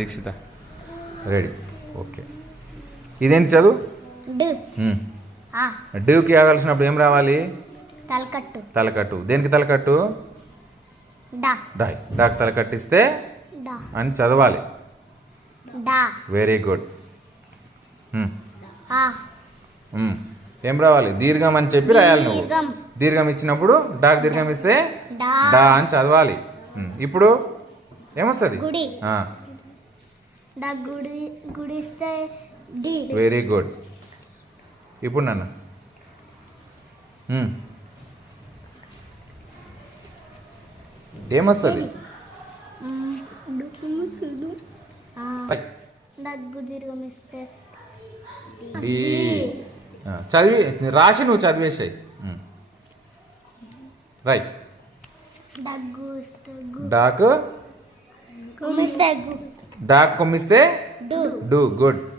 Dikshita. Ready okay ఇదేంటి చదువు? డ్యూకి ఆగాల్సినప్పుడు ఏం రావాలి? తలకట్టు. తలకట్టు. దేనికి తలకట్టు? డాయ్ డాక్ తలకట్టిస్తే అని చదవాలి. Very good. ఏం రావాలి? దీర్ఘం అని చెప్పి రాయాలి నువ్వు. దీర్ఘం. ఇచ్చినప్పుడు డాక్ దీర్ఘం ఇస్తే డా. అని చదవాలి. ఇప్పుడు? ఏమొస్తుంది? గుడి డా గుడి గుడిస్తే డి. Very good. ఇప్పుడు నన్ను. ఏమొస్తుంది? చదివి రాసి నువ్వు చదివేసాయి. రైట్. డాక్? డాక్ కొమ్మిస్తే డు. డూ గుడ్.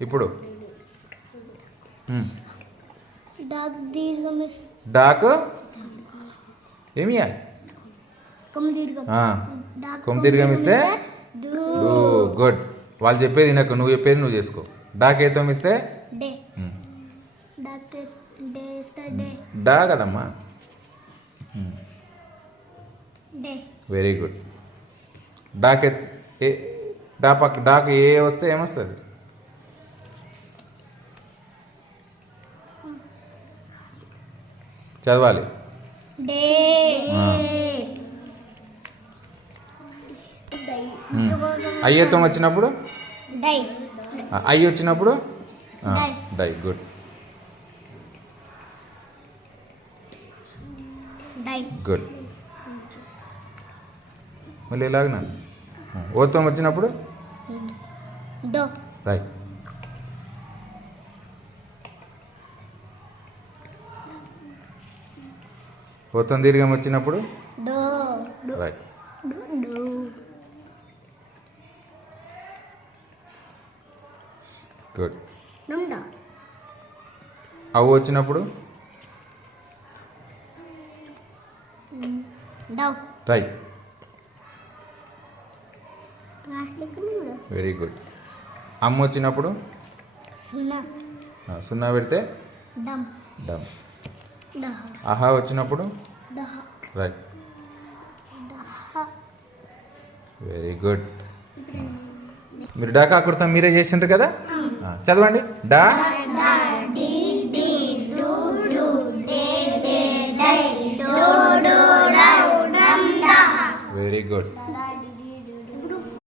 ఇప్పుడు. డాక్ దీర్ఘమిస్ డాక్? ఏమి ఇయ్యాలి? కొమ్ దీర్ఘం. ఆ, డాక్ కొమ్ దీర్ఘమిస్తే డు. డూ గుడ్. వాళ్ళు చెప్పేది నాకు నువ్వు చెప్పేది నువ్వు చేసుకో. డాక్ ఏ తొమ్మిస్తే డే. డే డే. డా కదమ్మా. డే. Very good. డాక్ ఏ డా పక్క డాక్ ఏ వస్తే ఏమొస్తుంది? చదవాలి. అయ్యత్వం వచ్చినప్పుడు? అయ్యి వచ్చినప్పుడు? డై. గుడ్. గుడ్. మళ్ళీ ఎలాగనా? ఓత్వం వచ్చినప్పుడు? డో. రైట్. ఓత్వం దీర్ఘం వచ్చినప్పుడు? రైట్. గుడ్. అవు వచ్చినప్పుడు? డౌ. రైట్. Very good. అమ్మ వచ్చినప్పుడు? సున్నా. పెడితే? డమ్. ఆహా వచ్చినప్పుడు? రైట్. Very good. మీరు డాకా కుర్తా మీరే చేసిండ్రు కదా? చదవండి. డా. Very good.